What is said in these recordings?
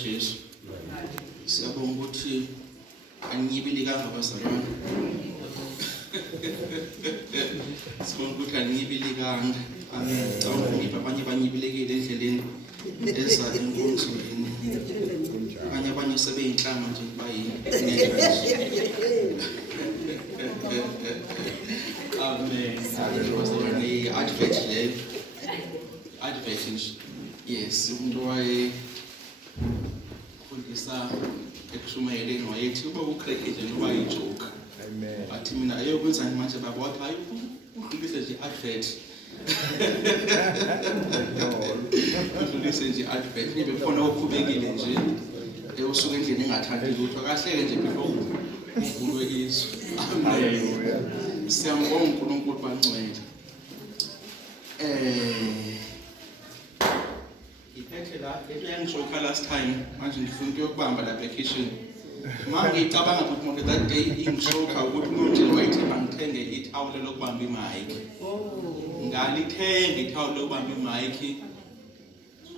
Jesu siyabonga ukuthi angiyibilikanga abazalwane sibonga ukuthi angiyibilikanga amen ngipha abanye banyibilekile endleleni eza enkonzweni abanye sebeyinhlamba nje bayini amen abazalwane advert yes umuntu waye fundisa ekushumayeleni wayethi uba ukreke nje noba ijoke amen bathi mina ayokwenza manje baba wathi hayi udlulise nje advert udlulise nje advert nibe khona okhubekile nje usuke endlini engathandi lutho akahleke nje before uvulwe izwi amen siyambonga uNkulunkulu bangcwele iphethe la ngishoka last time manje ngifuna ukuyokubamba la vacation mangicabanga ukuthi umuntu that day ingishoka ukuthi umuntu wayethemba ngithenge ithawulo lokubamba imic ngalithenga ithawulo lokubamba imic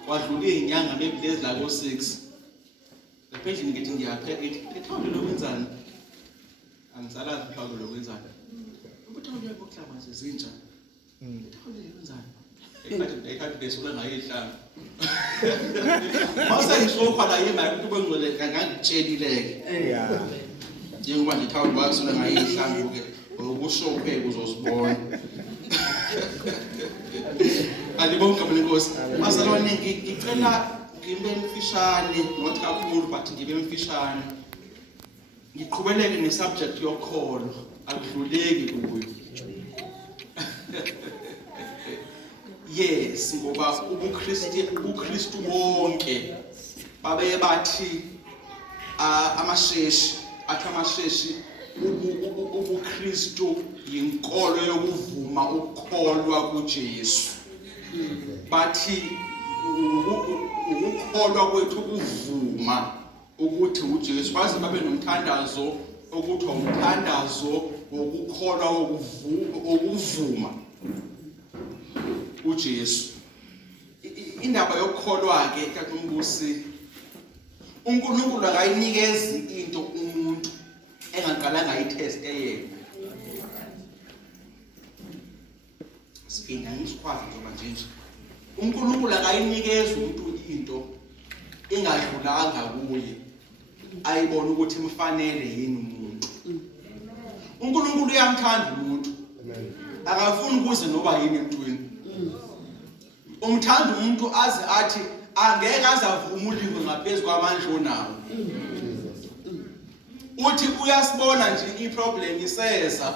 kwadlula izinyanga lezi la ko 6 laphendlini ngithi ngiyapheka ithawulo lokwenzani angisalazi ithawulo lokwenzani ubuthawulo bokuhlaba sezintsha ithawulo lokwenzani ekade besuka ngayihlanga mase ngishoka la yima ukuthi bengcwele ngangitshelileke njengoba nje thawulo wakusula ngayihlanga ke ukushophe uzosibona alibonke mina Nkosi bazalwane ngicela ngibe mfishane not kakhulu but ngibe mfishane ngiqhubeleke nesubject yokholo akudluleki kuyo yes ngoba ubuKristu bonke babe bathi amasheshi ubuKristu yinkolo yokuvuma ukukholwa kuJesu bathi ukukholwa kwethu kuvuma ukuthi uJesu baze babe nomthandazo ukuthi umthandazo wokukholwa okuvuma uJesu indaba yokukholwa ke takumbusi uNkulunkulu akayinikezi into umuntu engaqalanga ayitest yena siphinda ngisikwazi njengoba nje uNkulunkulu akayinikezi umuntu into engadlulanga kuye ayibona ukuthi imfanele yini umuntu uNkulunkulu uyamthanda umuntu akafuni ukuze noba yini emntwini umthanda umuntu aze athi angeke azavuma uliwe ngaphezulu kwamandla onawo uthi uyasibona nje iproblem iseza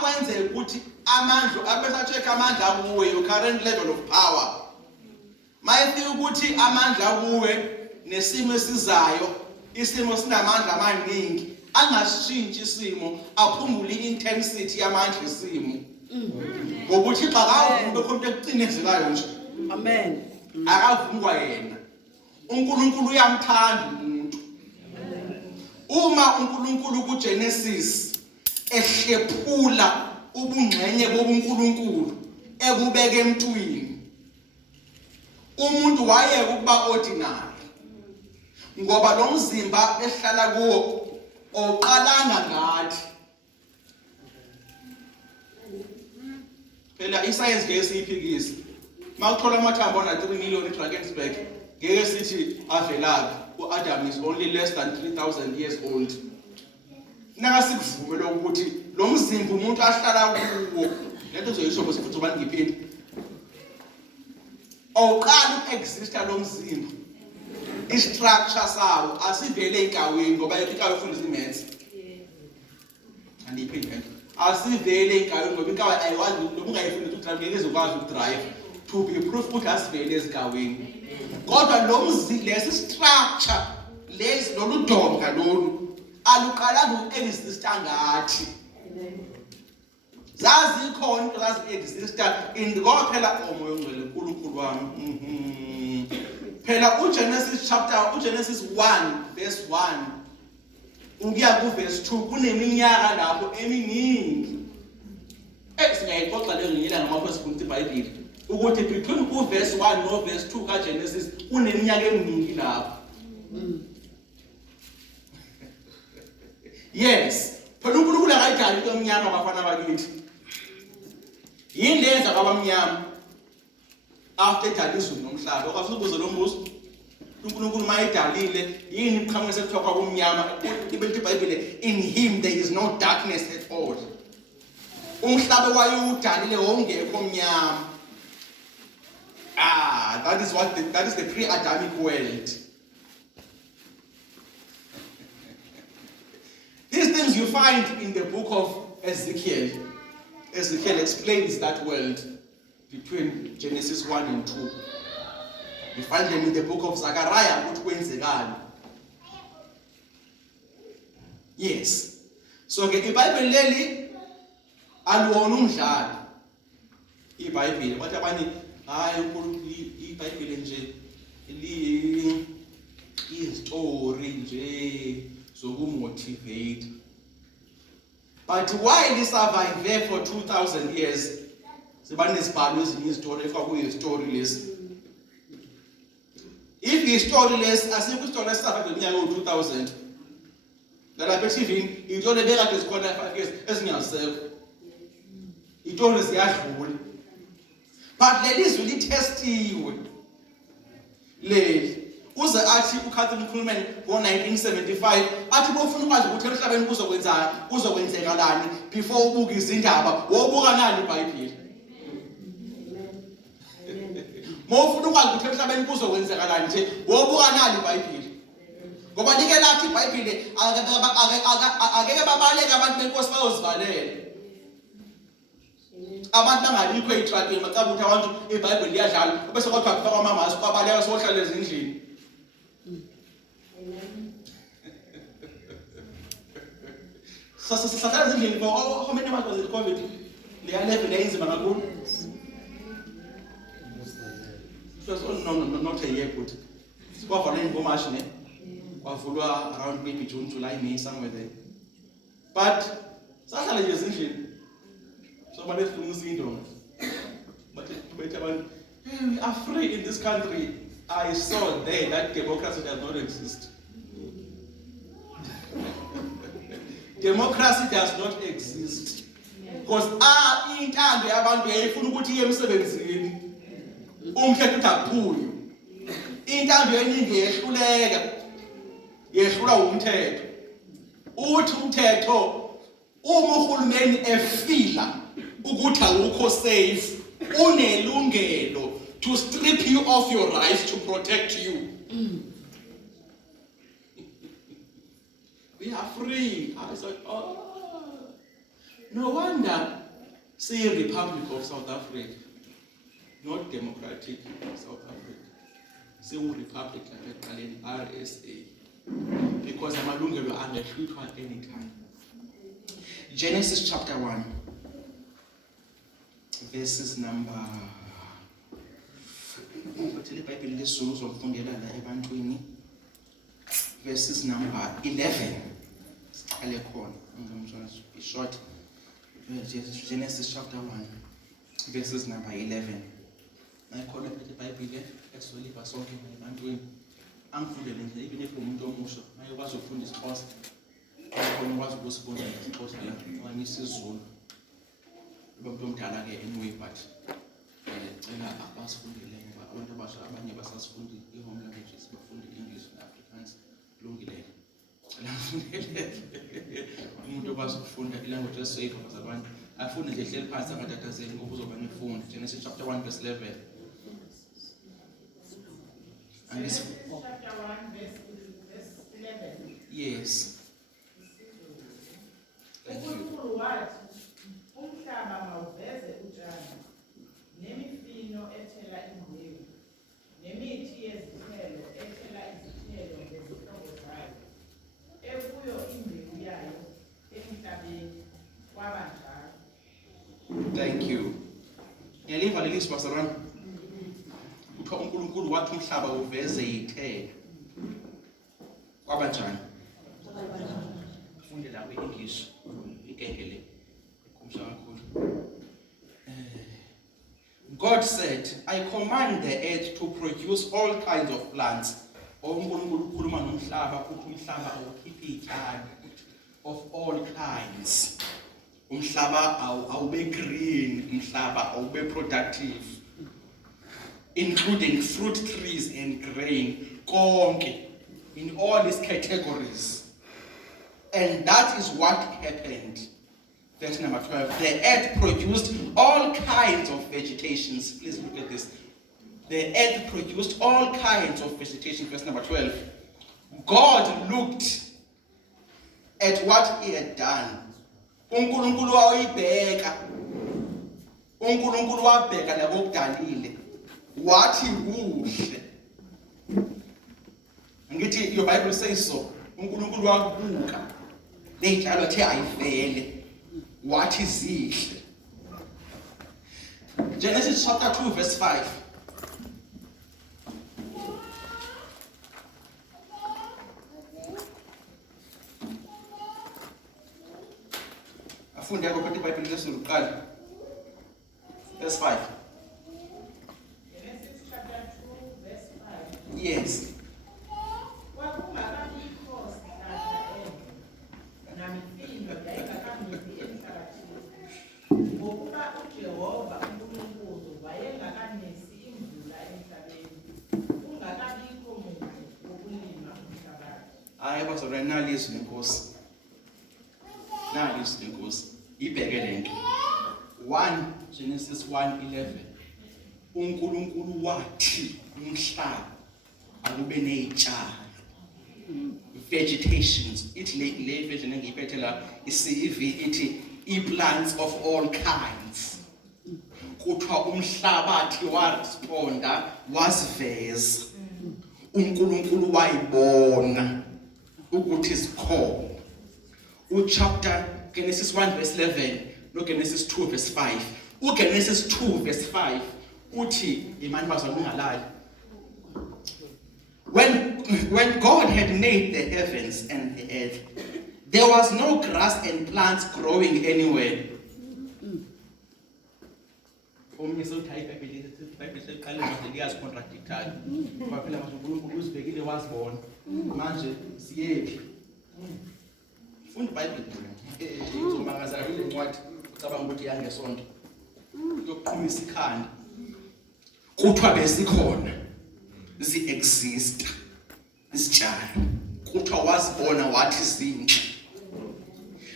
kwenze ukuthi amandla abesacheck amandla kuwe your current level of power mayithi ukuthi amandla kuwe nesimo esizayo isimo sinamandla amaningi angashintshi isimo aphungule intensity yamandla isimo ngokuthi xa kawuvumbe khona ekucinezelayo nje amen akavumwa yena uNkulunkulu uyamthanda umuntu uma uNkulunkulu kuGenesis ehlephula ubungcwenye bobuNkulunkulu ebubeke emntwini umuntu wayeka ukuba ordinary ngoba lo mzimba ehlala kuwo oqalanga ngathi phela iscience ngeke siyiphikise makuthola amathambo ana 3 million eDrakensberg ngeke sithi avelaphi uAdam is only less than 3000 years old naka sikuvumela ukuthi lo mzimba umuntu ahlala kuwo lento zoyisho bose futhi ubani ngiphindi oqala ukuexista lo mzimba istructure sawo asivele ikaweni ngoba ikawe ufundisa imaths andiphindi asivele ikaweni ngoba ikawe ayiwazi noma ungayifundisa ukudrive ngeke izokwazi ukudrive to be proof ukuthi asivele ezikaweni kodwa lo mzimba lesi structure lesi lolu donga lolu aluqala ngokuexista ngathi zazi ikhona into zazi exista ngoba phela umoya ongcwele uNkulunkulu wami phela uGenesis 1 verse 1 ukuya ku verse 2 kuneminyaka lapho eminingi singayixoxa leyo ngiyela ngamaphose futhi iBhayibheli ukuthi between uverse 1 no verse 2 kaGenesis uneminyaka eminingi lapho. Yes, phela uNkulunkulu akayidali into emnyama bafana bakithi. Yini lenza kwabamnyama after edala izulu nomhlaba? Okasubuza lo mbuzo. uNkulunkulu mayidalile yini iqhamuka sekuthiwa kwabumnyama? Ibelithi iBhayibheli, in him there is no darkness at all. Umhlaba wayewudalile wongekho omnyama. That is the pre-Adamic world. These things you find in the book of Ezekiel. Ezekiel explains that world between Genesis 1 and 2. You find them in the book of Zechariah, which kwenzekani. Yes. So ke iBhayibheli leli aluwona umdlalo. iBhayibheli bathi abanye hayi iBhayibheli nje istory nje zokumotivate. But while he survived there for 2,000 years, sebanesibhalo ezinye izistory efika kuyistory lesi. If the story less, asikho istory esifaka ngeminyaka yo-2000. Lapha eTV into lebekade zikhona 5 years ezingasekho. Into ziyadlula. But lelizwe litestiwe. Leli uze athi uCatherine Kuhlman ngo-1975 athi bofuna ukwazi ukuthi emhlabeni kuzokwenzekalani before ubuka izindaba wobuka nani iBhayibheli. Mofuna ukwazi ukuthi emhlabeni kuzokwenzekalani nje wobuka nani iBhayibheli. Ngoba like lathi iBhayibheli akeke babaleke abantu benkosi bayozivalela. Abantu bangabikho ey'tratweni bacabanga ukuthi abantu iBhayibheli liyadlala bese kwathiwa kufakwa amamazi kwabaleka sohlala ezindlini. Sahlala ezindlini for how many months was it COVID? Leya level yayinzima kakhulu. It was not a year but kwavalwa ngoMarch ne kwavulwa around maybe June, July, May, somewhere there. But sahlala nje ezindlini. So but let's but we are free in this country. I saw there that democracy does not exist. Democracy does not exist. Because intando yabantu yayifuna ukuthi iye emsebenzini. Umthetho utaphunywa. Intando yeningi yehlula umthetho. Uthi umthetho uma uhulumeni efila ukuthi awukho safe, unelungelo to strip you of your rights to protect you. We are free. I was like, oh, no wonder. Say Republic of South Africa, not Democratic South Africa. Say Republic like RSA, because amalungelo angehlutshwa anytime. Genesis chapter 1, verses number. Verses number 11. I'm going to be short. Genesis chapter 1, verses number 11. I call it the Bible. Actually, was talking about doing. I'm even if you don't know, I was a friend discussed. I was going to discuss my Mrs. Zul. Don't tell again anyway, but I was full of abantu abanye basasifunda i-home languages bafunda English Afrikaans kulungile. Umuntu okwazi ukufunda i-language esafe abantu afunde nje ehleli phansi akatatazeli ngoba uzoba nefunda. Genesis chapter 1 verse 11. And this chapter 1 verse 11. Yes. Thank you. Umhlaba mawuveze utshani nemifino ethela imbewu nemithi yezithelo ethela izithelo ngezihlobo zayo ekuyo imbewu yayo emhlabeni kwabanjalo. Thank you. Ngiyaliva leli pastor. Kuthiwa uNkulunkulu wathi umhlaba uveze izithelo kwabanjani? Funde la kwi-English ikengele kumsha kakhulu. God said, I command the earth to produce all kinds of plants. Of all kinds. Umhlaba awube green, umhlaba awube productive, including fruit trees and grain, konke, in all these categories. And that is what happened. Verse number 12. The earth produced all kinds of vegetations. Please look at this. The earth produced all kinds of vegetation. Verse number 12. God looked at what he had done. uNkulunkulu wayibheka. uNkulunkulu wabheka labo kudalile. Wathi kuhle. Ngithi your Bible says so. uNkulunkulu wakubuka. Leyitshalo ethe ayivele. Wathi zihle. Genesis chapter 2 verse 5. Afunde yakho kodwa iBhayibheli lesokuqala. Verse 5. Genesis chapter 2 verse 5. Yes. I was already nalisi lenkosi. Nalisi lenkosi. Ibheke lento. 1 Genesis 1:11. uNkulunkulu wathi umhlaba akube nezitshalo. Vegetations. Ithi le version engiyiphethe la iCV ithi plants of all kinds. Kuthiwa umhlabathi waresponda wasiveza. uNkulunkulu wayibona ukuthi sikhona. Chapter Genesis 1 verse 11 no Genesis 2 verse 5. Genesis 2 verse 5 uthi imani bazalungalali. When God had made the heavens and the earth, there was no grass and plants growing anywhere. Funda iBhayibheli izomangazela ile ncwadi ucabanga ukuthi yangesonto yokuqhumisa ikhanda kuthiwa besikhona zi-exist isitshalo kuthiwa wazibona wathi zinhle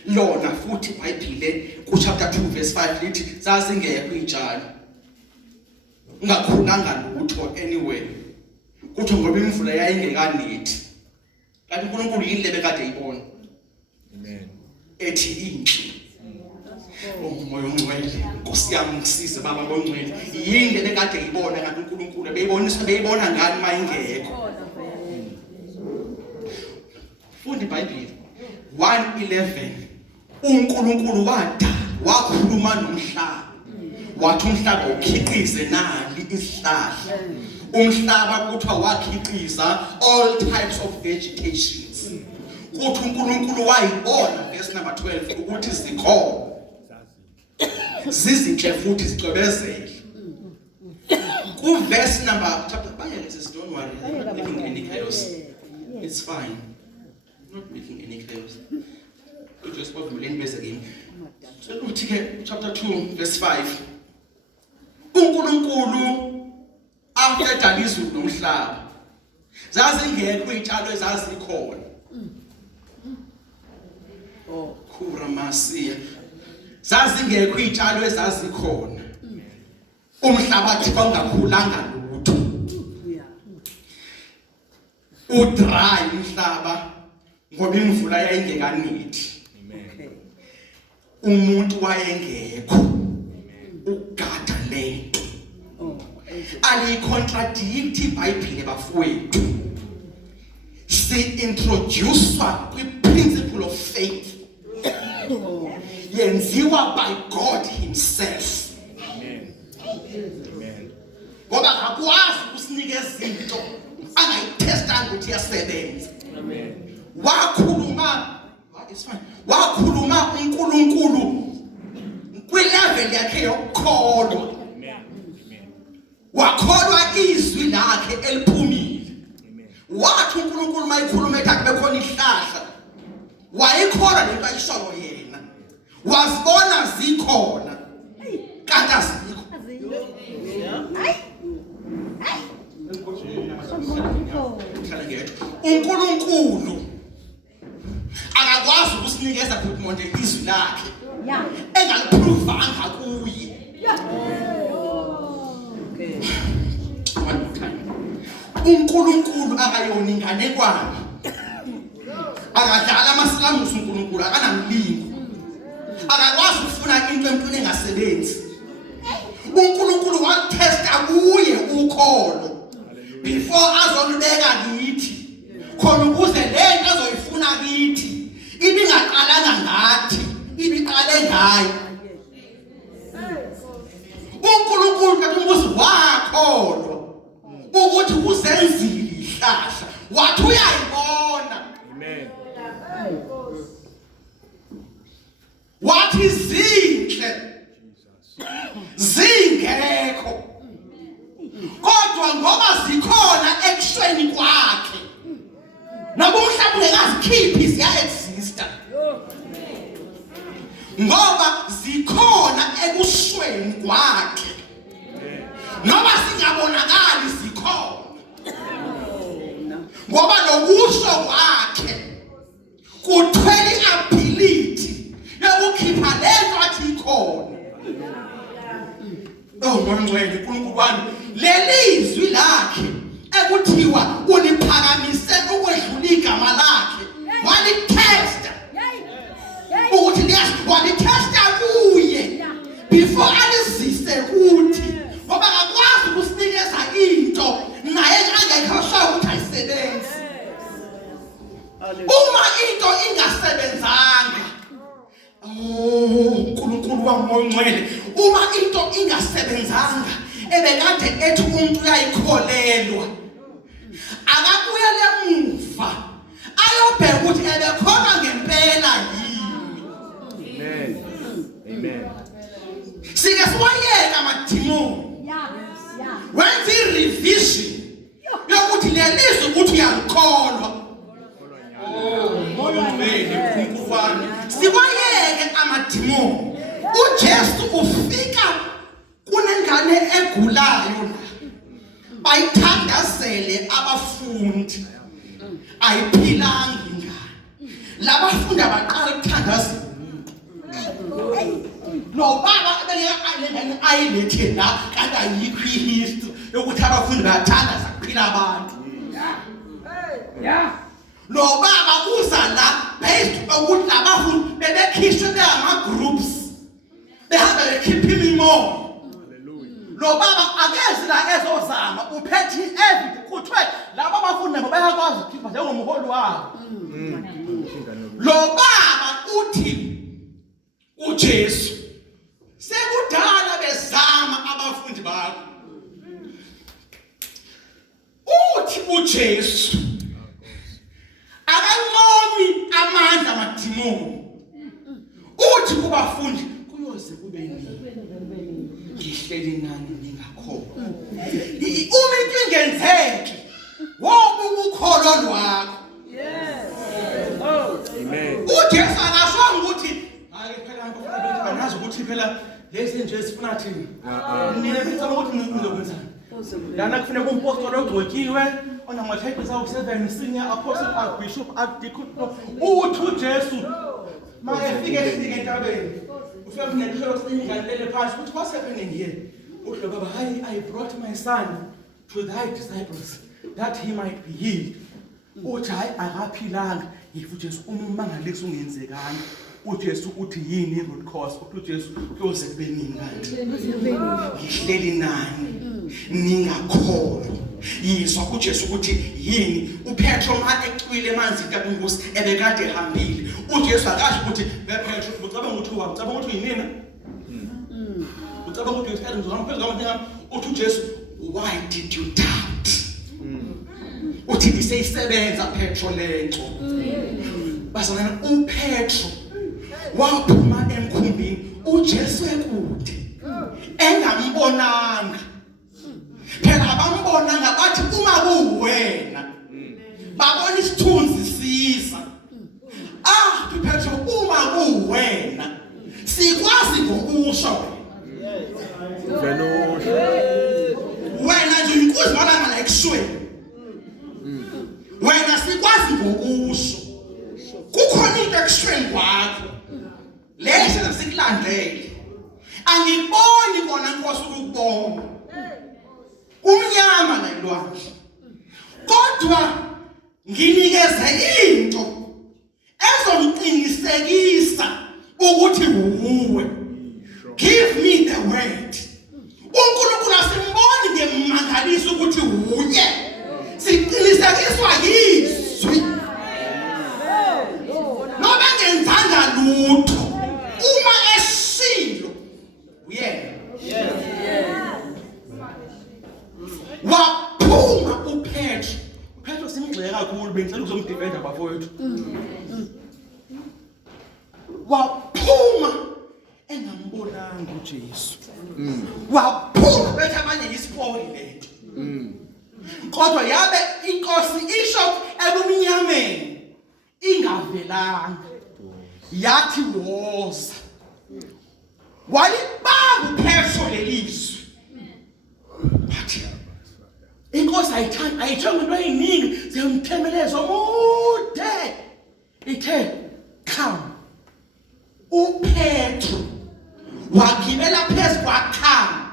lona futhi iBhayibheli kuchapter 2 verse 5 lithi zazingekho izitshalo ungakhulanga lutho anywhere kuthiwa ngoba imvula yayingekanithi kanti uNkulunkulu yini lebekade ibona. Amen. Ethi inhle. Umoya ongcwele Nkosi yami ngisize baba ngongcwele yini lebekade ibona kanti uNkulunkulu beyibona ngani mayingekho. Funda iBhayibheli 1:11 uNkulunkulu wakhuluma nomhlaba wathi umhlaba ukhiqize nali isihlahla. Umhlaba kuthiwa wakhiqiza all types of vegetations. Kuthi uNkulunkulu wayibona verse number 12 ukuthi zikhona. Zizinhle futhi zicwebezele. Ku verse number chapter don't worry, I'm not making any chaos. It's fine. I'm not making any chaos. You just want to learn basic again. So uthi ke chapter 2 verse 5. uNkulunkulu after dalizulu nomhlaba zazingekho izitshalo ezazikhona. Khura masiya zazingekho izitshalo ezazikhona. Umhlabathi bangakhulanga lutho. Udry umhlaba ngoba imvula yayingekanithi. Amen. Umuntu wayengekho. Ugada lento. Ali contradict iBhayibheli bafowethu. Si introduce kwi principle of faith. Yenziwa by God himself. Amen. Amen. Ngoba akwazi ukusinikeza izinto angayitesta ukuthi yasebenza. Amen. Wakhuluma it's fine. Wakhuluma uNkulunkulu kwi level yakhe yokukholwa. wakholwa izwi lakhe eliphumile. Wathi uNkulunkulu mayikhuluma ethi akubekhona ihlahla wayikholwa lento ayishoyo yena. Wazibona zikhona kanti azikho. uNkulunkulu akakwazi ukusinikeza phuthumonde izwi lakhe engaliphrovanga kuye. uNkulunkulu akayona inganekwane, akadlala amasalamusi. uNkulunkulu akanamlingo, akakwazi ukufuna into empini engasebenzi. uNkulunkulu wathesta kuye ukholo before azolubeka kithi, khona ukuze lento azoyifuna kithi ibingaqalanga ngathi, ibiqale ngayo. uNkulunkulu kathi umbuzo wakholwa ukuthi uzenzile ihlahla, wathi uyayibona. Amen. Wathi zinhle zingekho, kodwa ngoba zikhona ekushweni kwakhe, noma mhlawumbe ungekazikhiphi ziya-exista, ngoba zikhona ekushweni kwakhe, noma singabonakali zikhona, ngoba lokusho kwakhe kuthwele i-ability yokukhipha lento athi ikhona. Ngongcwele uNkulunkulu wami, leli zwi lakhe ekuthiwa uliphakamise ukwedlula igama lakhe, walithesta ukuthi walithesta kuye before alizise kuthi, ngoba akakwazi ukusinikeza into naye angekho sure ukuthi ayisebenzi. Uma into ingasebenzanga, uNkulunkulu wami ongcwele, uma into ingasebenzanga ebekade ethi umuntu uyayikholelwa, akabuyele emuva ayobheka ukuthi ebekhona ngempela yini. Amen. Amen. Sike siwayeka amadimoni wenza i-revision yokuthi lelizwe ukuthi uyalikholwa. uNkulunkulu wami, siwayeke amadimoni. uJesu ufika kunengane egulayo la, bayithandazele abafundi, ayiphilanga ingane. Labafundi abaqala ukuthandazela nobaba abelengane ayilethe la, kanti ayikho ihistory yokuthi abafundi bayathandaza kuphila abantu. Nobaba uza la based ukuthi abafundi bebekhishwe bengama-groups, behambe bekhipha imimoya. Nobaba akezi la ezozama, uphethe i-evidence kuthiwe laba abafundi nabo bayakwazi ukukhipha njengomholi wabo. Lo baba uthi uJesu, sekudala bezama abafundi bakho. Uthi uJesu akanqomi amandla amadimoni, uthi kubafundi kuyoze kube nini ngihleli nani ningakholwa. Uma into ingenzeki, wobe ukholo lwakho. Amen. uJesu akashongo ukuthi hayi phela anazi ukuthi phela lezi nje sifuna thini. Nina ngicabanga ukuthi nizokwenzani. Lana kufuneka umpostoli ogcotshiwe onama-titles awu-7, senior apostle, archbishop, archdeacon. Uthi uJesu makefike efike entabeni, ufike kunekhoyo singalele phansi ukuthi what's happening here? Uthi baba, I brought my son to thy disciples that he might be healed. Uthi hayi akaphilanga. Yifu uJesu umangaliso ungenzekanga. uJesu uthi yini root cause? Uthi uJesu kuyoze kube nini kanti? Ngihleli nani ningakholwa. Yizwa uJesu ukuthi yini. uPetro ma ecwile emanzini kaNkosi ebekade ehambile, uJesu akasho ukuthi bePetro ucabanga ukuthi uwa, ucabanga ukuthi yinina? Ucabanga ukuthi uSathane uzama phezulu kwamanzi? Uthi uJesu, why did you doubt? Uthi liseyisebenza Petro lento. Bazalwane, uPetro waphuma emkhumbini uJesu ekude engambonanga, phela abambona ngabathi uma kuwena babona isithunzi siza Petro uma kuwena sikwazi ngokusho wena nje inkosi malanga la ekushweni wena sikwazi ngokusho kukhona into ekushweni kwakho lesho sikulandele angiboni kona inkosi ukubona umnyama nalwandle kodwa nginikeze into ezomqinisekisa ukuthi uwe give me the word uNkulunkulu asimboni ngemangaliso ukuthi uye siqinisekiswa yizwi noma ngenzanga lutho uma esilo uyena waphuma uPetro simgxeka kakhulu bengicela ukuzomdefenda bafowethu waphuma engambonanga uJesu waphuma bethu abanye isipoli lento kodwa yabe inkosi isho ebumnyameni ingavelanga yathi woza walibamba uPetro lelizwi wathi inkosi ayithanga into eyiningi ziyamthemelezo mude ithe come uPetro wagibela phezu kwakhama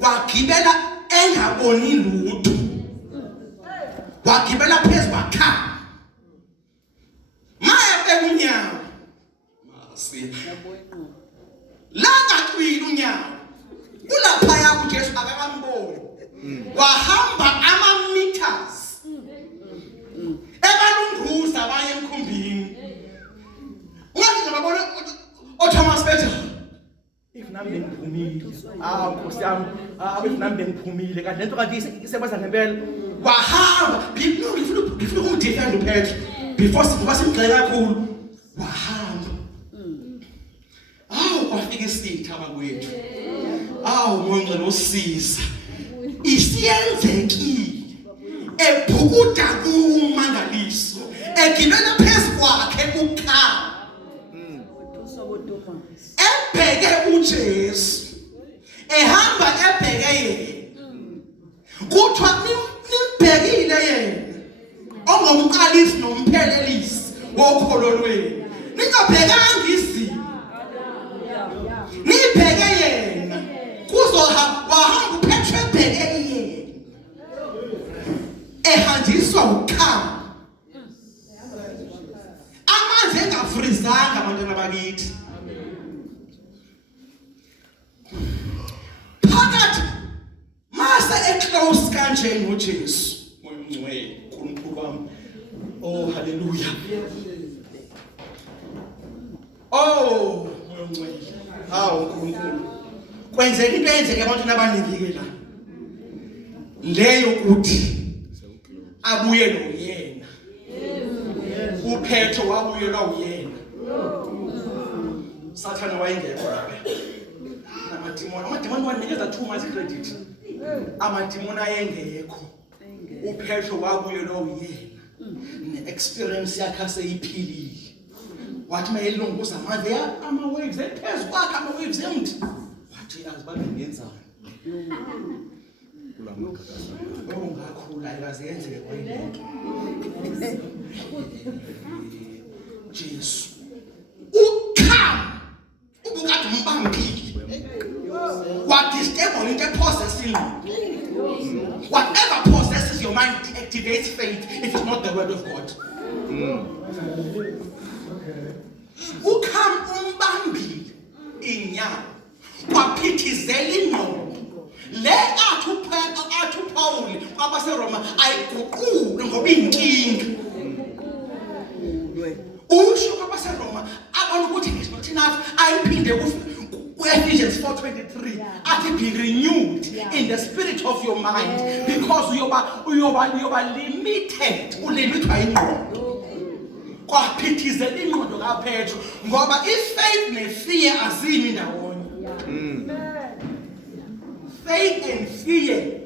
wagibela engaboni lutho wagibela phezu kwakhama maya emunyawo langa unyawo kulapha yakho uJesu akakamboni wahamba ama-meters ebalunguza baye emkhumbini ungathi ngababona oThomas Peter if nami bengiphumile Nkosi yami if nami bengiphumile kanti lento kanti isebenza ngempela wahamba ngifuna ukumdefend uPetro before simgxeka kakhulu wahamba kwafika isitha bakwethu ngicela usiza isiyenzekile ebhukuda kumangaliso egibela phezu kwakhe ukhama ebheke uJesu ehamba ebheke yena kuthiwa nimbhekile yena ongumqalisi nomphelelisi wokholo lwenu ningabhekanga izimo nibheke yena wahamba uPetro ebheke yena ehanjiswa ukhama amanzi engafrizanga abantwana bakithi phakathi mase eclose kanje noJesu moya ongcwele uNkulunkulu wami haleluya moya ongcwele uNkulunkulu kwenzeka into eyenzeke abantwana abaningi la leyo kuthi abuye noyena uPetro wabuyelwa uyena Sathana wayengekho lapha amadimoni wanikeza too much credit amadimoni ayengekho uPetro wabuyelwa uyena ne-experience yakhe aseyiphilile wathi mayelunguza manje ama-waves ephezu kwakhe ama-waves emthi wathi azibani ngenzani ngakhula ikaze yenzeke kwayilento Jesu ukhama ubukade umbambile wadistable into possessing whatever possesses your mind activates faith if it's not the word of God ukhama umbambile inyawo kwaphithizela ingqondo le athu Paul kwabaseRoma ayiguqule ngoba inkinga usho kwabaseRoma abona ukuthi it's not enough ayiphinde Ephesians 4:23 athi be renewed in the spirit of your mind because uyoba limited ulimitwa ingqondo kwaphithizela ingqondo kaPetro ngoba ifaith nefear azimi ndawonye Faith and fear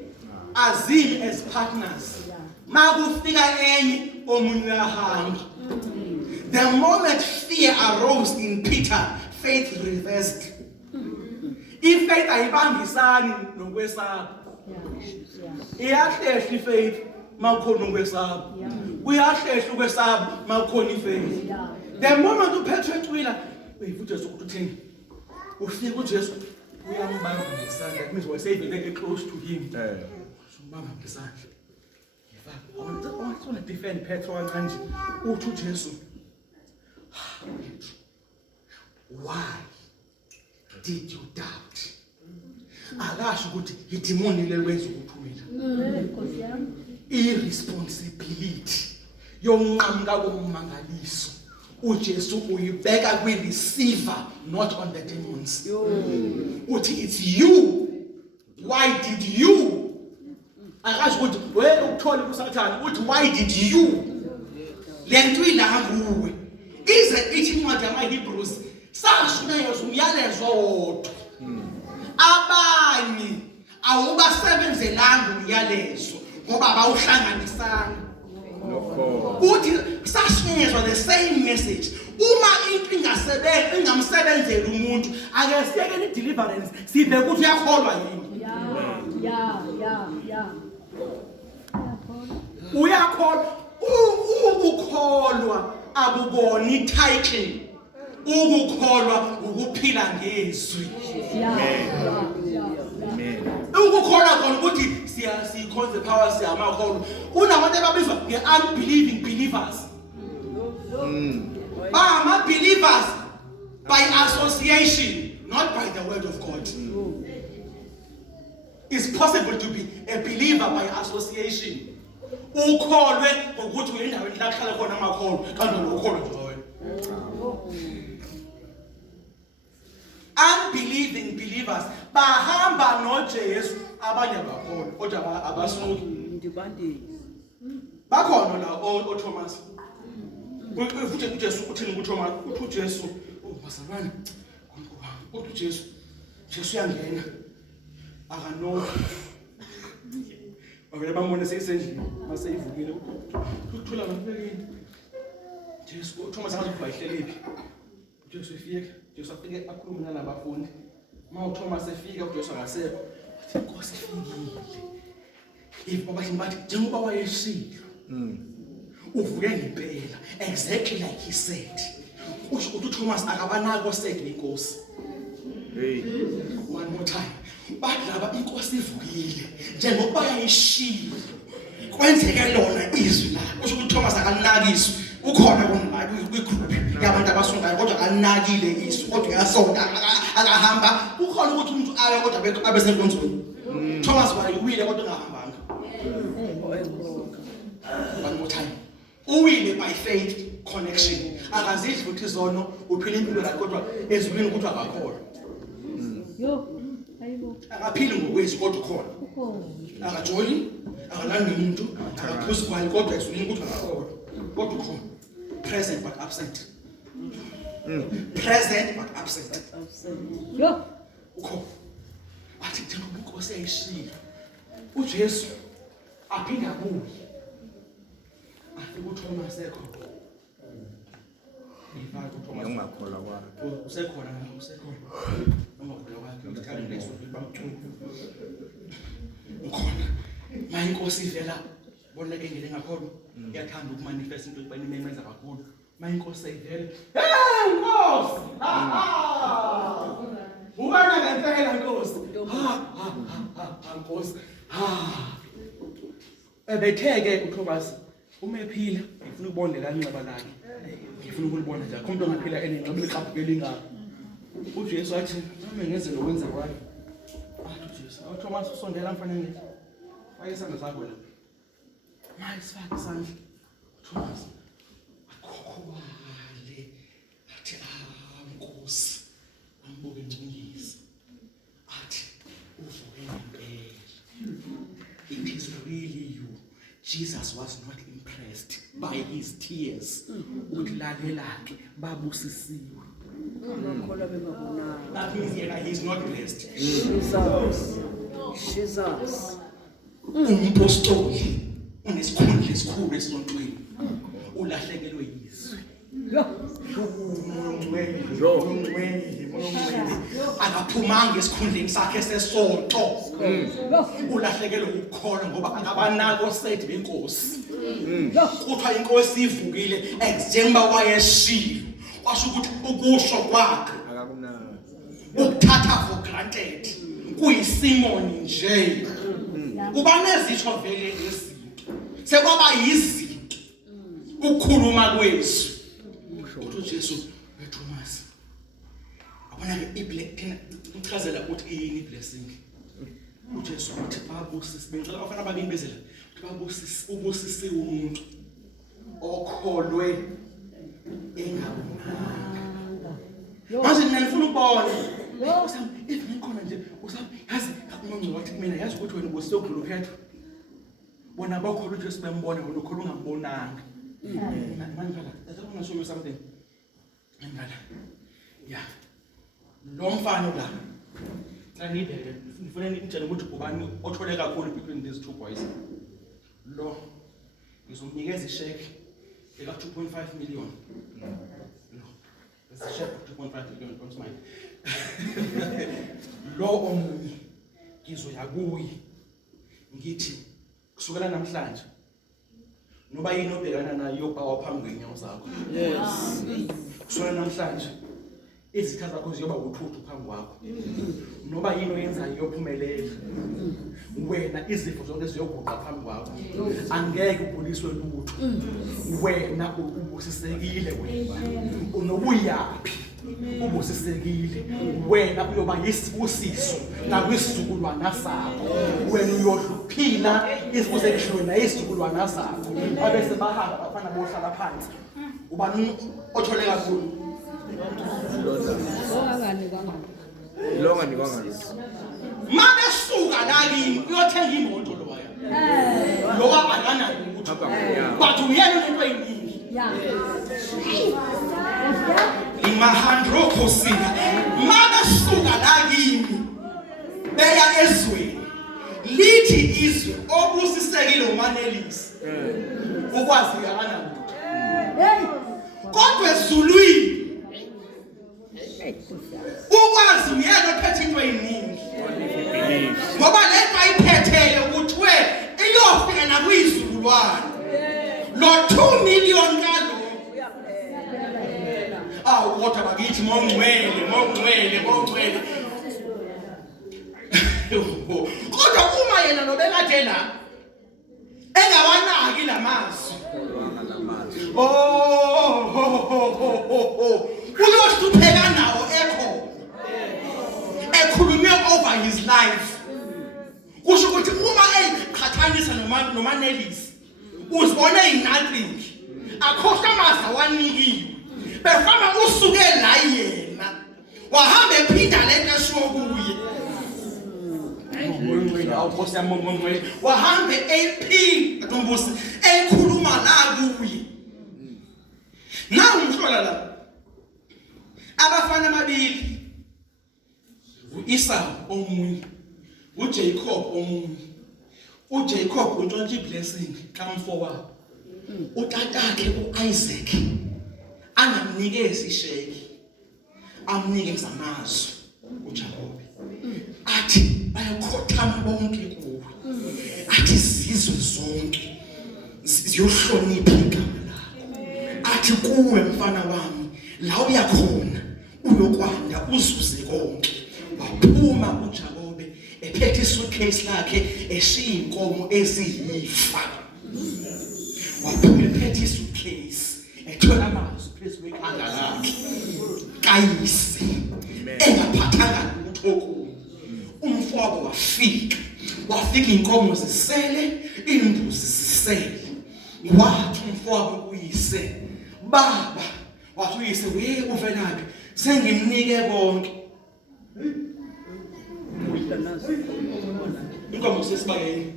are seen as partners. Makufika enye omunye uyahamba. The moment fear arose in Peter, faith reversed. If faith ayibambisani nokwesaba, iyahlehla ifaith makukhona ukwesaba. Uyahlehla ukwesaba makukhona ifaith. The moment uphethwe etwila, uyifuthi ukuthi uthini? Ufika uJesu uyambamba ngesandla. That means we're very close to him. Umbamba ngesandla. I want to defend Petro and uthi uJesu. Why did you doubt? Akasho ukuthi idemoni lelwenza ukuphumela. Irresponsibility yonqamuka komangaliso. uJesu uyibeka kwi-receiver, not on the demons. Uthi it's you. Why did you? Akasho ukuthi wena ukuthola kuSathane. Uthi why did you? Lento ila nguwe. Ize ithi incwadi yamaHebrews sashunayo umyalezo wodwa. Abanye awubasebenzelanga umyalezo ngoba abawuhlanganisanga. Uthi sashunyezwa the same message. Uma into ingamsebenzeli umuntu ake siyeke i-deliverance siphe ukuthi uyakholwa yini. Uyakholwa. Ukukholwa akukona i-title. Ukukholwa ukuphila ngezwi. Ukukholwa kona ukuthi sikhonze power siyamakholwa. Kunabantu ababizwa nge-unbelieving believers. Believers by association, not by the word of God. It's possible to be a believer by association. Ukholwe ukuthi uyendaweni la kuhlala khona amakholo kanti ukholwa nje wena. Unbelieving believers bahamba noJesu abanye abakholwa kodwa abasuki ndibandile. Bakhona la oThomas. Futhi uJesu uthini kuThomas? Uthi uJesu, "Bazalwane, uthi uJesu, Jesu uyangena. Akanoki." Avele bambone seyisendlini, maseyivukile. Ukuthula ngapheleni. Jesu uThomas akazokuba ihlelephi. uJesu efika, Jesu afike akhuluma nabafundi. uThomas efika uJesu akasekho. Wathi Nkosi ifikile. If babathi njengoba wayeshilo. Uvuke ngempela exactly like he said. Usho ukuthi uThomas akabanako sekhe inkosi. One more time. Badlaba inkosi ivukile njengoba yayishilo. Kwenzeke lona izwi la. Usho ukuthi uThomas akanakiswa. Ukhona kwi-group yabantu abasondayo kodwa akanakile izwi kodwa uyasonda akahamba. Ukhona ukuthi umuntu aye kodwa abe senkonzweni. Thomas wayiwile kodwa ungahambanga. One more time. Uwile by faith connection. Akazidli futhi izono uphila impilo yakhe kodwa ezulwini ukuthi akakholwa. Akaphili ngokwezi kodwa ukhona. Akajoli, akalandi umuntu, akaphuzi kwali kodwa ezulwini ukuthi akakholwa. Kodwa ukhona. Present but absent. Present but absent. Ukhona. Athi njengoba inkosi yayishilo. uJesu aphinda kuye. Afike uThomas ekhona. Ungakholwa kwakhe. Usekhona. Ungakholwa kwakhe uthanda leso bamthunqa. Ukhona. Maye inkosi ivela bona ke ngene ngakholwa. Iyathanda ukumanifest into eyimenza kakhulu. Maye inkosi ivela. Hey Nkosi! Ubona ngempela Nkosi. Nkosi. Ebetheke uThomas uma ephila ngifuna ukubondela inxeba lakhe. Ngifuna ukulibona nje umuntu ongaphila enenxeba liqhaphukela ingaka. uJesu athi noma ngeze lokwenza kwami. uJesu uThomas usondela mfanele. Faka isandla sakho la. Maye sifake isandla. uThomas akhokhwale athi Nkosi ambuke ngcingisi. Athi uvuke ngempela. It is really you. Jesus was not impressed by his tears. Uthi lalela ke babusisiwe. That means he's not blessed. Jesus. Umpostoli unesikhundla esikhulu esontweni. Ulahlekelwe yizwi. Akaphumanga esikhundleni sakhe sesonto. Ulahlekelwe ukukholwa ngoba akabanako sethi benkosi. Kuthiwa inkosi ivukile njengoba wayeshilo. Washo ukuthi ukusho kwakhe ukuthatha for granted kuyisimoni nje. Kuba nezitho vele lezinto. Sekwaba yizinto. Ukukhuluma kwethu. Uthi uJesu weThomas. Abona ke thina uchazela ukuthi yini blessing. uJesu uthi babusise bengicela abafana ababili bezela uthi babusise ubusise umuntu okholwe engabonanga. Manje mina ngifuna ukubona usami if ngikhona nje usami yazi umuntu wathi mina yazi ukuthi wena ubusise ukhulu phethu bona bakholwa uJesu bembona wena ukholwa ungambonanga. Manje ngicela show you something. Yeah. Lo mfana la. I need it. Ngifuna ngitshela ukuthi ubani othole kakhulu between these two boys. Lo ngizomnikeza isheke eka 2.5 million. Lo. This is sheke 2.5 million, don't mind. Lo omunye ngizoya kuye. Ngithi kusukela namhlanje noba yini obhekana nayo yobhawa phambi kwenyawo zakho. Yes. Kusukela namhlanje izitha zakho ziyoba uthuthu phambi kwakho. Noba yini oyenzayo yophumelela. Wena izifo zonke ziyoguqa phambi kwakho. Angeke ubuliswe lutho. Wena ubusisekile wena. Unobuyapi ubusisekile. Wena uyoba yisibusiso nakwisizukulwana sakho. Wena uyohluphila isibuze ehlweni isizukulwana sakho. Abese bahamba bafana bohlala phansi. Ubani othole kakhulu. Longa ni kwanga. Mama suka la kimi uyothenga imoto lo waya. Lo wabangana ukuthi bathi uyena into eyiningi. Imahandro khosina. Mama suka la kimi beya ezweni. Lithi izwe obusisekile umanelisi. Ukwazi yana lutho. Kodwa ezulwini ukwazi uyena ophethe into eyiningi. Ngoba lento ayiphethele ukuthi we iyofika nakuyizukulwane. Lo 2 million kalo. Kodwa bakithi mongcwele. Kodwa uma yena nobekade la engawanaki lamazwi. Uyohlupheka nawo ekhulume over his life. Kusho ukuthi uma eqhathanisa nomanelisi uzibona nothing. Akhohlwa masa wanikiwe. Befana usuke la yena. Wahamba ephinda lento esho kuye. Awukhosi yamongwe. Wahambe ephinda ntombusi ekhuluma la kuye. Nawu ngihlola la. Abafana amabili. uEsau omunye, uJacob omunye. uJacob untshontshe blessing kamfowabo. Utatakhe uIsaac angamnikezi isheke. Amnikeza amazwi uJacob. Athi bayakhothama bonke kuwe. Athi izizwe zonke ziyohlonipha igama lakho. Athi kuwe mfana wami la uyakhona uyokwanda uzuze konke. Waphuma uJacob ephethe isuitcase lakhe eshiya inkomo eziyifa. Waphuma ephethe isuitcase ethola amazwi phezu kwekhanda lakhe. Kayisi engaphathanga lutho kuyo. Umfowabo wafika inkomo zisele, imbuzi zisele. Wathi umfowabo kuyise, baba, wathi uyise uvelaphi? Sengimnike konke. Inkomo sesibayeni.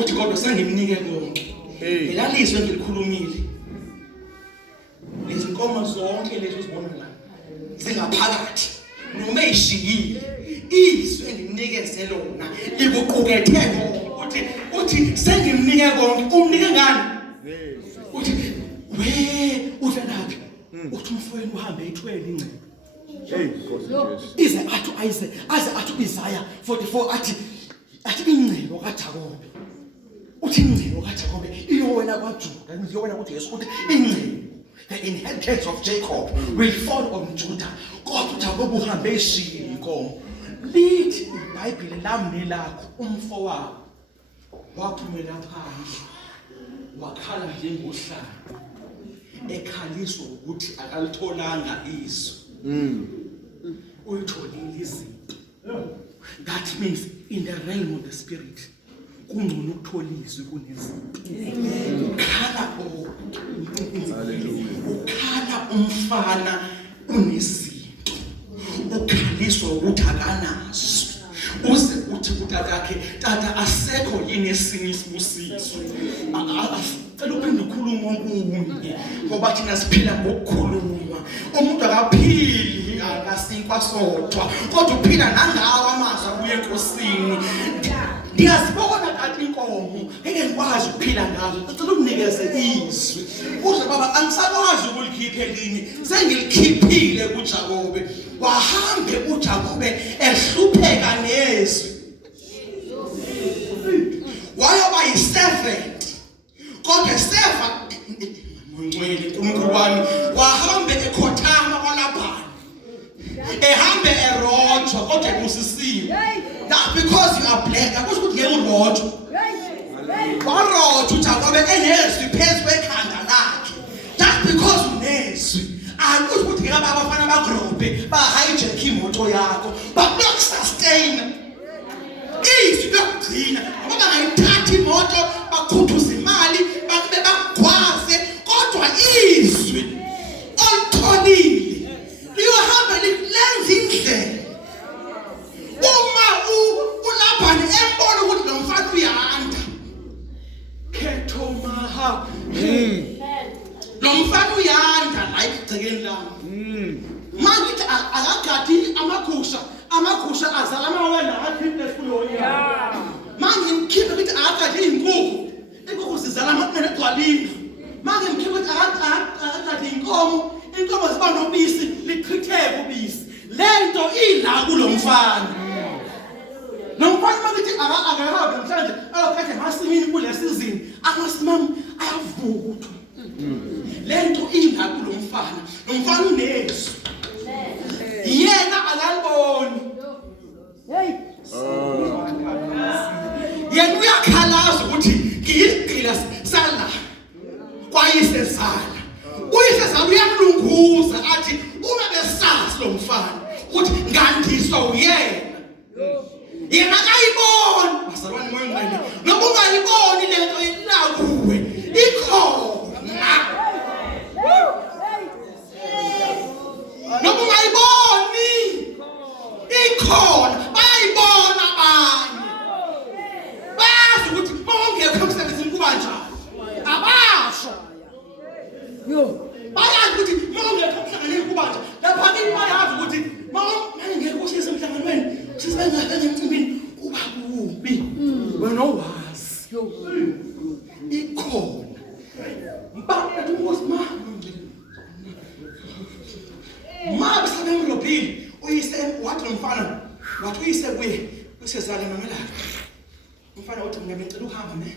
Uthi kodwa sengimnike konke. Elaliswe ngilikhulumile. Lezi nkomo zonke lezo zibona la. zingaphakathi noma eyishiyile izwi engimnikeze lona likuqukethe konke uthi sengimnike konke umnike ngani uthi we uvelaphi uthi umfowenu uhambe ethwele ingcebo ize athu Isaiah 44 athi ingcebo kaJakobe uthi ingcebo kaJakobe iyowena kwaJuda iyowena kuthi Yesu uthi ingcebo the inheritance of Jacob will fall on Judah kodwa uJakobe uhambe eshiyile inkomo lithi iBhayibheli lami nelakho umfowabo waphumela phandle wakhala njengohlanga ekhaliswa ukuthi akalitholanga izwi uyitholile izinto that means in the realm of the spirit kungcono ukuthola izwi kunezinto ukhala ukhala umfana unezinto ukhaliswa ukuthi akanazo uze uthi kutatakhe tata asekho yini esinye isibusiso acela uphinde ukhuluma okunye ngoba thina siphila ngokukhuluma umuntu akaphili akasinkwa sodwa kodwa uphila nangawo amazwi abuye enkosini ngiyazibona kanti inkomo ngeke ngikwazi ukuphila ngazo acela umnikeze izwi uze baba angisakwazi ukulikhipha elinye sengilikhiphile kuJakobe wahambe uJakobe ehlupheka nezwi wayoba yi-servant kodwa serva ngcwele uNkulunkulu wami wahambe ekhothama kwaLabhani ehambe erojwa kodwa kusisiwe that because you are black akusho ukuthi ngeke urojwa warojwa uJakobe enezwi phezu kwekhanda lakhe just because unezwi akusho ukuthi ngeke abafana bagrobhe bahijack imoto yakho bakusustain izwi lokugcina ngoba ngayithatha imoto bakhuthuza imali bakugwaze kodwa izwi olitholile liyohamba lenza indlela uma uLabhani embona ukuthi lo mfana uyahanda khetho maha lo mfana uyahanda la igcekeni lami manje akagadi amagusha azala amawena aphinde kuloya manje ngikhiphe ukuthi akagadi inkukhu zizala amaqene egcwalini manje ngikhiphe ukuthi akagadi inkomo ziba nobisi lichitheke ubisi lento ila kulomfana nomfana makithi akahambe mhlanje akaphethe masimini kule season amasimami ayavuka lento ila kulomfana nomfana unezwi yena akaliboni yena uyakhalaza ukuthi ngiyigqila sala kwayisezala uyisezala uyamlunguza athi uma besazi lo mfana ukuthi ngandiswa uyena yena akayiboni bazalwane moyo ngcwele noma ungayiboni lento ilakuwe ikhona noma ungayiboni ikhona bayayibona abanye bazi ukuthi mawungekho emsebenzini kuba njani abasho bayazi ukuthi mawungekho emhlanganweni kuba njani lapha kimi bayazi ukuthi mawungekho usesemhlanganweni sisibengakho emcimbini kuba kubi wena owazi ikhona mbaba tumusma mabe sabemrobhili uyise wathi nomfana wathi uyise kuye usezala noma la umfana uthi mina bengicela uhamba ne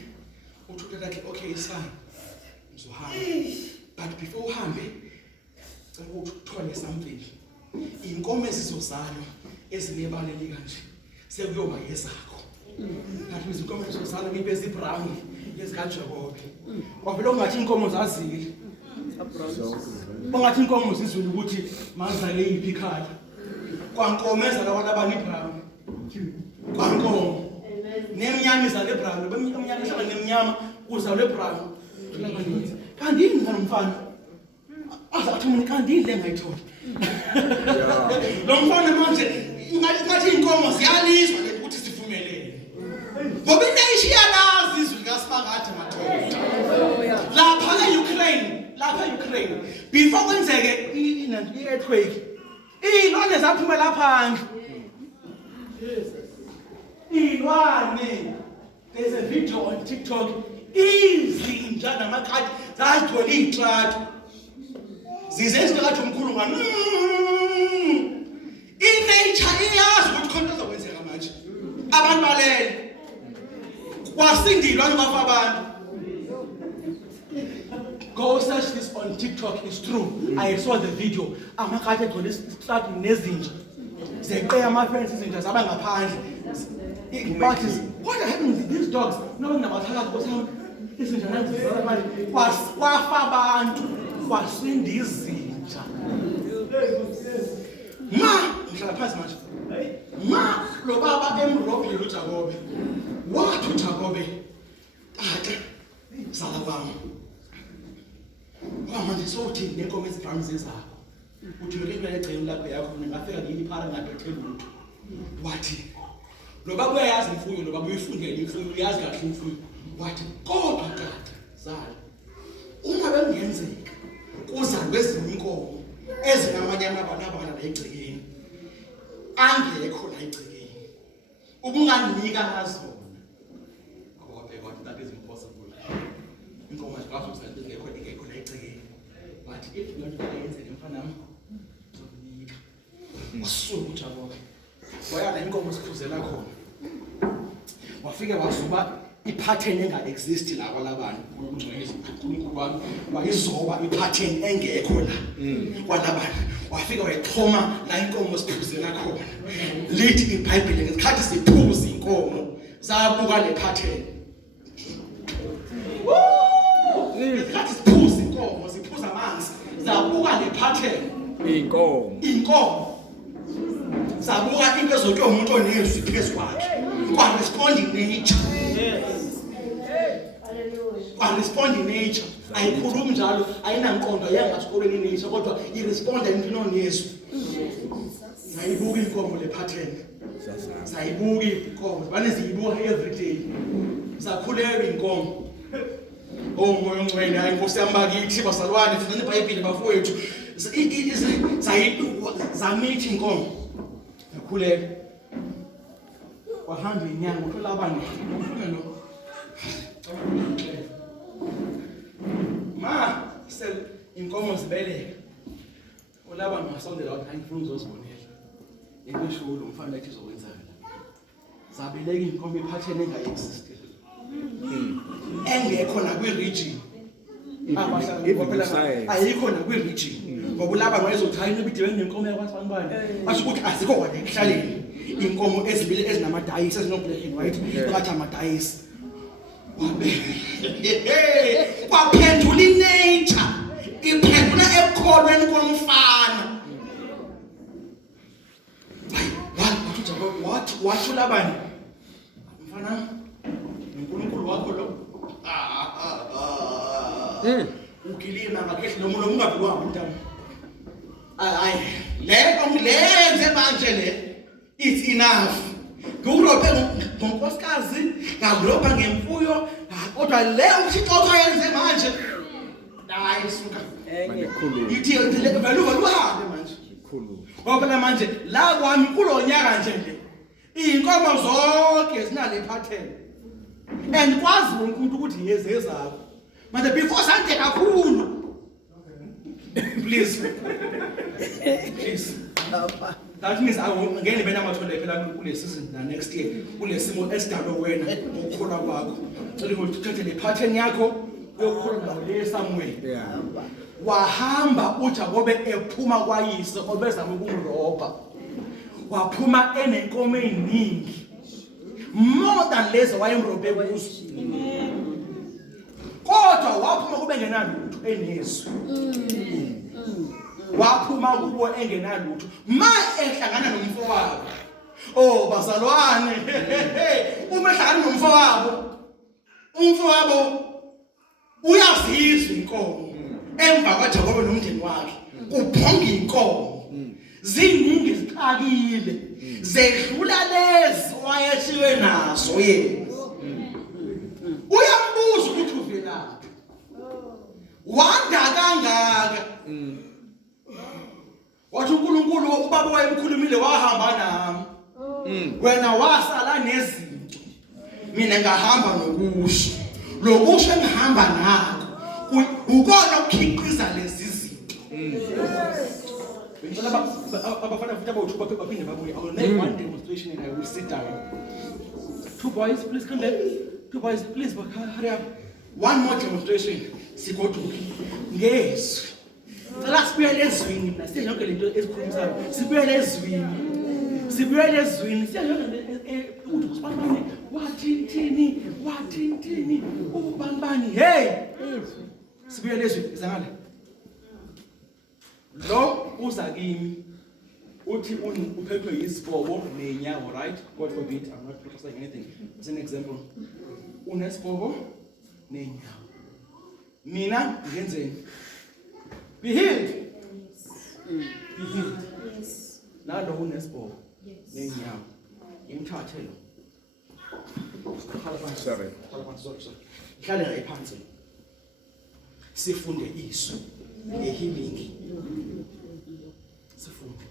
uthi utakhe okay son uzohamba but before uhambe cela ukuthi uthole something inkomo ezizozalwa ezinebaleli kanje sekuyoba yezakho ngathi izinkomo ezizozalwa ngibese brown yezikaJakobe wavela ungathi inkomo zazile bangathi inkomo zizwile ukuthi mazale yiphi ikhaya kwankomeza la kwalabani brown kwankomo nemnyama izale brown bemnyama ihlala nemnyama uzale brown kanti yini ngomfana azathi mina kanti yini lengayithola lo mfana manje ngathi inkomo ziyalizwa ukuthi sivumelene ngoba into eyishiyalazi izwi likaSipakade mathonga lapha eUkraine before kwenzeke i-earthquake Iy'lwane zaphumela phandle. Iy'lwane. There's a video on TikTok. Izinja namakati zagcwele iy'trato. Zizenza ngathi umkhulu ngani. I-nature iyazi ukuthi khona kuzokwenzeka manje. Abantu balele. Kwasindilwane kwafa abantu. Go search this on TikTok. It's true. I saw the video. Amakati agcwele isitrato nezinja. Zeqeya ama-friends izinja zaba ngaphandle. But what happens to these dogs? No one about how to go. Izinja nazi zizala manje. Kwafa abantu. Kwasinda izinja. Ngihlala phansi manje. Lo baba emrobhile uJakobe. Wathi uJakobe, tata, zala kwami. Manje sothi nenkomo ezibhami zezakho. Uthi uyolela egceni lakho yakho mina ngafika ngini phara ngaphethe lutho. Wathi lo baba uyayazi imfuyo, lo baba uyifundele imfuyo, uyazi kahle imfuyo. Wathi kodwa tata, zala. Uma bekungenzeka kuzalwe ezinye inkomo ezinamanye amabala la egcekeni. Angekho la egcekeni. Ubunganika ngazona. God, that is impossible. Inkomo azikwazi ukuthi ngekho la egcekeni. But if you want to yenze emfanami uzonika. Wasuka uJakobe. Waya la inkomo siphuzela khona. Wafike wazuba i-pattern enga-exist la kwalabantu. uNkulunkulu wami wayizoba i-pattern engekho la kwalabantu. Wafika wayixhoma la inkomo siphuzela khona. Lithi iBhayibheli ngesikhathi siphuza inkomo zabuka le pattern. Ngesikhathi siphuza inkomo siphuza amanzi zabuka le pattern. Inkomo zabuka into ezothiwa umuntu onezwi phezu kwakhe. Kwa respond in nature. Kwa respond in nature. Ayikhulumi njalo, ayinankondo yangasikolweni nature kodwa i-respond into onezwi. Sayibuka inkomo le pattern. Sayibuka inkomo. Bane ziyibuka every day. Sakhulelwa inkomo. Oh moya ongcwele hayi Nkosi yami bakithi basalwane funa iBhayibheli bafowethu. Zamithi inkomo. Yakhulelwa. Wahamba inyanga uthola abantu ufuna lo. Ma sel inkomo zibeleka. Olaba ngasondela wathi angifuni uzozibonela. Ekweshulu umfana ethi uzokwenzana. Zabeleka inkomo iphathene enga-exist. Engekho na kwi-region. Ayikho na kwi-region. Ngoba ulaba ngayizothi hayi nebidibene nenkomo yakwathi bani. Basho ukuthi azikho kwade ekuhlaleni. Inkomo ezibili ezinamadayisi ezino-black and white. Phakathi amadayisi. Kwaphendula i-nature. Iphendula ekukholweni komfana. Wathi ulabani? Mfana, uNkulunkulu wakho lo. Ukilima ngakhehle nomuntu ungabiwa umntana. Lenze manje le. It's enough. Ngurobhe ngonkosikazi, ngurobha ngemfuyo, kodwa le uShixoxo yenze manje. Hayi suka. Yithi vele uhambe manje. Ngoba manje la kwami kulonyaka nje le. Inkomo zonke zinale pattern. And kwazi wonke umuntu ukuthi yezezakho. Manje before sande kakhulu. Please. Please. That means I will again be namathole phela kule season na next year. Kule simo esidalo wena ngokukhola kwakho. Cela ukuthathe le pattern yakho uyokhola le somewhere. Yeah. Wahamba uJakobe ephuma kwayise obezama ukumrobha. Waphuma enenkomo eziningi. More than lezo wayemrobhe kuzo. Kodwa waphuma kube ngenalutho enezwi. Waphuma kubo engenalutho. Ma ehlangana nomfowabo. Oh bazalwane. Uma ehlangana nomfowabo. Umfowabo uyazizwa inkomo. Emva kwaJakobe nomndeni wakhe. Kuphonga inkomo. Ziningi zixakile. Zedlula lezi wayeshiwe nazo yena. Uyambuza ukuthi uvelaphi. Wanda kangaka. Wathi uNkulunkulu ubaba wayemkhulumile wahamba nami. Wena wasala nezinto. Mina ngahamba nokusho. Lokusho engihamba nako ukona ukukhiqiza lezi zinto. Ngicela abafana futhi abawu2 baphinde babuye. I will make one demonstration and I will sit down. 2 boys, please come back. 2 boys, please hurry up. One more demonstration. Sigoduke. Yes. Cela sibuyele ezwini mina siye yonke lento ezikhulumisayo. Sibuyele ezwini. Sibuyele ezwini. Siye yonke ukuthi usibani wathini ubani hey. Sibuyele ezwini izangala. Lo uza kimi uthi uphethwe yisibobo nenyawo, right? God forbid, I'm not prophesying anything. It's an example. Unesibobo nenyawo. Mina ngenzeni? Be healed. Be healed. Yes. Nalo unesibobo nenyawo. Imthathe lo. Sorry. Hlale la ephansi. Sifunde isu ngehealing. Sifunde.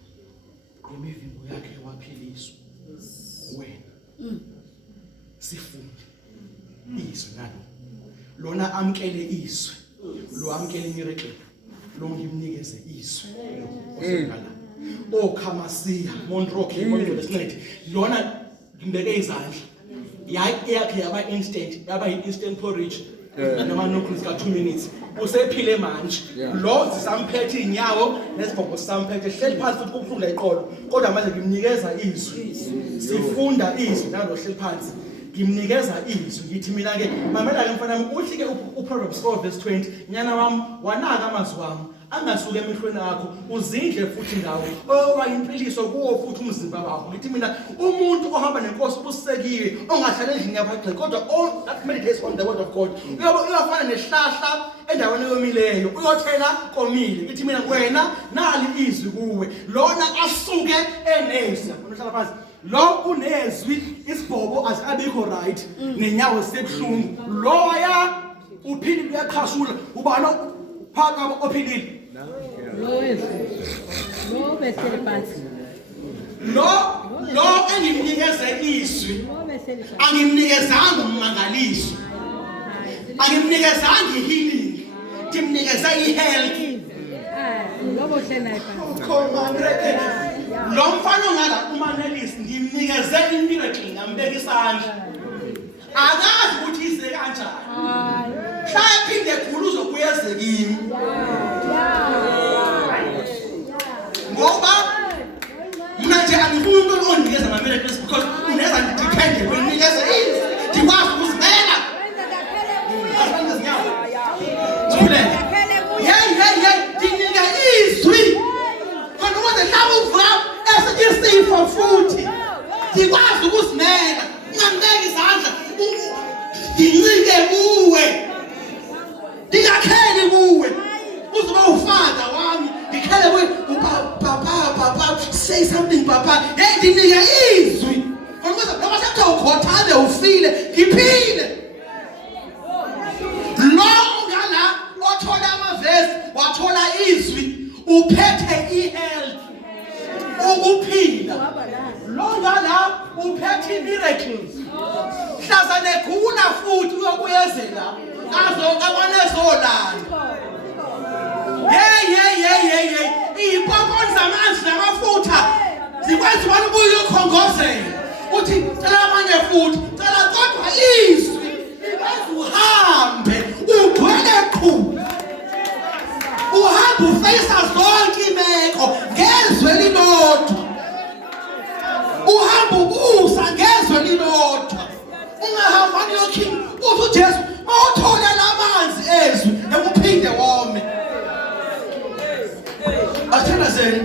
Imivimbo yakhe waphiliswa. Wena. Sifunde. Isu nalo. Lona amkele isu. Lo amkele miracle. Lo ngimnikeze isu. Osekala. Okhamasiya, Monroke, Monroke. Lona ngimbeke izandla. Yakhe yaba instant porridge. Noma nokhulisa ka 2 minutes. Usephile manje. Lo sisamphethe inyawo nesibhobho sisamphethe hleli phansi futhi kubuhlungu la iqolo. Kodwa manje ngimnikeza izwi. Sifunda izwi nalo hleli phansi. Ngimnikeza izwi ngithi mina ke mamela ke mfana wami uthi ke uProverbs 4:20 nyana wami wanaka amazwi wami angasuke emehlweni akho uzindle futhi ngawo owayimpiliso kuwo futhi umzimba wakho ngithi mina umuntu ohamba nenkosi ubusekile ongahlala endlini yabagqi kodwa that meditates on the word of God uyafana nehlahla endaweni yomileyo uyothela komile ngithi mina wena nali izwi kuwe lona asuke eneza unohlala phansi lo unezwi isibhobo asabikho right nenyawo sebhlungu loya uphili uyaqhashula ubani phaka ophilile lo besele phansi lo engimnikeze izwi angimnikezanga umangaliso angimnikezanga ihealing ngimnikeza ihealth lo bohlena phansi lo mfana ongala umanelisi ngimnikeze imiracle ngambeka isandla akazi ukuthi ize kanjani mhla ephinde ekhulu uzokuyeze kimi ngoba mina nje angifuni umuntu onginikeza ama-miracles because uneza ndidepende kwenikeze izwi ndikwazi ukuzimela Zibulele ndinika izwi khona ukuze mhlawumbe uvuka esinye isifo futhi ndikwazi ukuzimela ungangibeki izandla ngincike kuwe ndingakheli kuwe uzoba ufada wami ngikhele kuwe papa say something papa hey ndinika izwi khona ukuze noma sekuthiwa ukhothane ufile ngiphile lo ungala othola amavesi wathola izwi uphethe ihealth ukuphila lo ngala uphethe miracles hlaza negula futhi uyokuyezela abanezolanda hey iy'mpoponi zamanzi namafutha zikwenza ubani ubuye ukhongozela uthi cela amanye futhi cela kodwa izwi likwenza uhambe ugcwele qhu uhambe ufeyisa zonke imeko ngezwe lilodwa uhambe ubusa ngezwe lilodwa ungahambani yokhini uthi uJesu mawuthole lamanzi ezwi ekuphinde wome athandazeni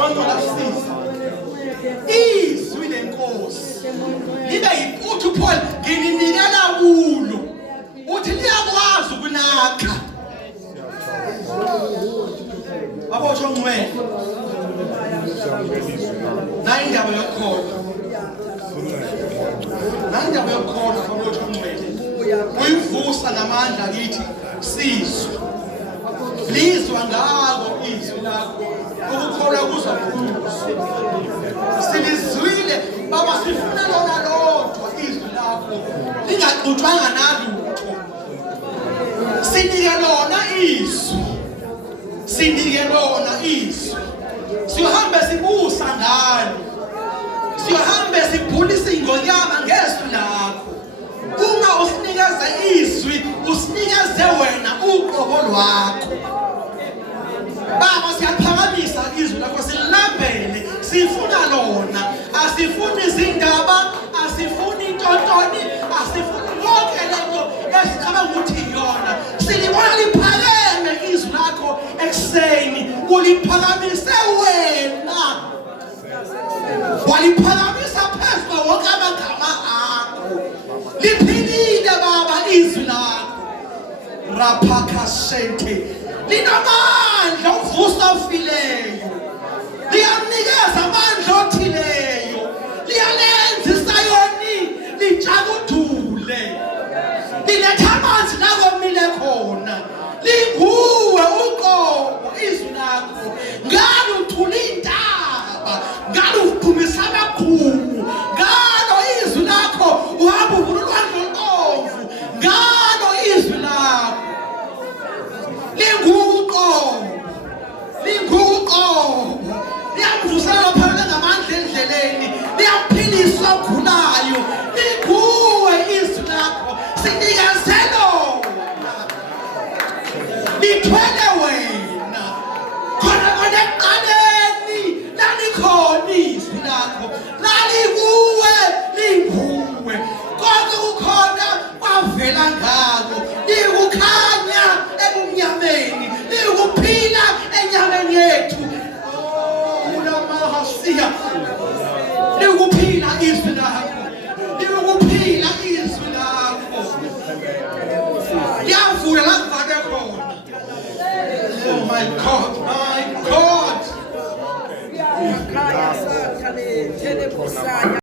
wangalasisa izwi lenkosi libe uthi Paul ngininikela kulo uthi liyakwazi ukunakha abosho ngcwele nayindaba yokukholwa nayindaba yokukholwa abosho ngcwele uyivusa ngamandla kithi sizwe lizwa ngako izwi lakho ukukholwa kuza kuze silizwile baba sifuna lona lodwa izwi lakho lingaxutshwanga nalutho sinike lona izwi siyohambe sibusa ngalo siyohambe sibhulisa ingonyama ngezwi lakho uma usinikeze izwi usinikeze wena uqobo lwakho baba siyaphakamisa izwi lakho silambele sifuna lona asifuni izindaba asifuni intotoni asifuni konke lento esicabanga ukuthi iyona silibona liphakeme izwi lakho ekseni uliphakamise wena waliphakamisa phezu kwa wonke amagama akho liphilile baba izwi lakho raphakashente linamandla ukuvusa ofileyo liyanikeza amandla othileyo liyalenza isayoni lijakudule liletha amanzi la komile khona linguwe uqobo izwi lakho ngalo uthula intaba ngalo uphumisa amakhulu ngalo izwi lakho uhamba ubululwane olomvu ngalo izwi lakho linguqobo liyamvusela phakathi ngamandla endleleni liyamphilisa ogulayo linguwe izwi lakho sinikeze lona lithwele wena khona ekuqaleni lalikhona izwi lakho lalikuwe linguwe konke kukhona kwavela ngalo likukhanya ebumnyameni likuphila enyameni yethu ulamahasiya likuphila izwi lakho likuphila izwi lakho liyavula la kuvale khona. Oh my God, my God.